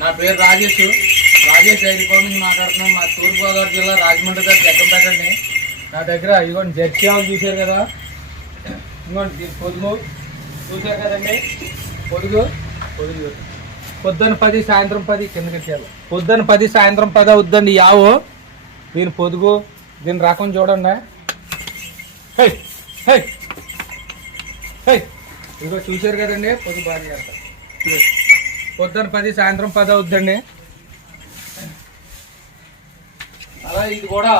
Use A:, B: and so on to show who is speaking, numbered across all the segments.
A: నా పేరు Rajesh. Rajesh dairy farm నుంచి మాట్లాడుతున్నాం. మా తూర్పుగోదావరి జిల్లా రాజమండ్రి గారు జగ్గంపేట అండి. నా దగ్గర ఇదిగోండి జెర్సీ ఆవులు చూశారు కదా. ఇదిగోండి దీని పొదుగు. చూశారు కదండి? పొదుగు. పొదుగు. పొద్దున పది సాయంత్రం పది కిందకి వచ్చారు పొద్దున పది సాయంత్రం పది అవుద్దండి యావు దీని పొదుగు. దీని రకం చూడండి. హై హై. హై. ఇదిగో చూశారు కదండి? పొద్దు బాగా చేస్తారు. పొద్దున పది సాయంత్రం పది అవుద్దండి. అలా ఇది కూడా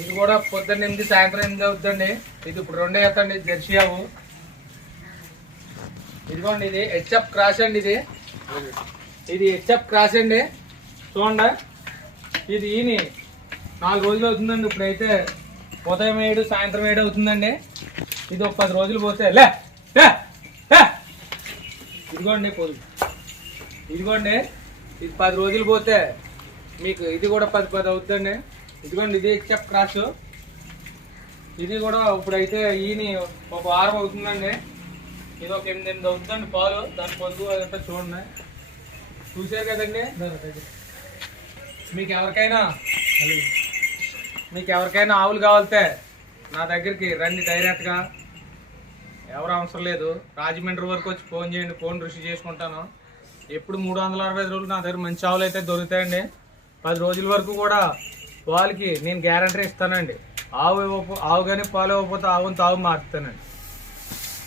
A: ఇది కూడా పొద్దున్న ఎనిమిది సాయంత్రం ఎనిమిది అవుతుందండి ఇది ఇప్పుడు రెండే అవుతుంది జెర్సీ ఆవు. ఇదిగోండి ఇది హెచ్ఎఫ్ క్రాస్ అండి ఇది. ఇది హెచ్ఎఫ్ క్రాస్ అండి. చూడండి. ఇది ఈని నాలుగు రోజులు అవుతుందండి ఇప్పుడైతే ఉదయం ఏడు సాయంత్రం ఏడు అవుతుందండి. ఇది ఒక పది రోజులు పోతే లే ఇదిగోండి పొదుగు ఇదిగోండి ఇది పది రోజులు పోతే మీకు ఇది కూడా పది పది అవుతుందండి. ఇదిగోండి ఇది చెప్ క్రాస్. ఇది కూడా ఇప్పుడైతే ఈని ఒక వారం అవుతుందండి. ఇది ఒక ఎనిమిది ఎనిమిది అవుతుందండి పాలు. దాని పొద్దు అదంతా చూడండి. చూసారు కదండి? మీకు ఎవరికైనా మీకు ఎవరికైనా ఆవులు కావాలితే నా దగ్గరికి రండి డైరెక్ట్గా. ఎవరు అవసరం లేదు. రాజమండ్రి వరకు వచ్చి ఫోన్ చేయండి ఫోన్ రిసీవ్ చేసుకుంటాను. ఎప్పుడు మూడు వందల అరవై ఐదు రోజులు నా దగ్గర మంచి ఆవులు అయితే దొరుకుతాయండి. పది రోజుల వరకు కూడా వాళ్ళకి నేను గ్యారంటీ ఇస్తానండి. ఆవు ఇవ్వకపో ఆవు కానీ పాలు ఇవ్వకపోతే ఆవుని తావు మారుతానండి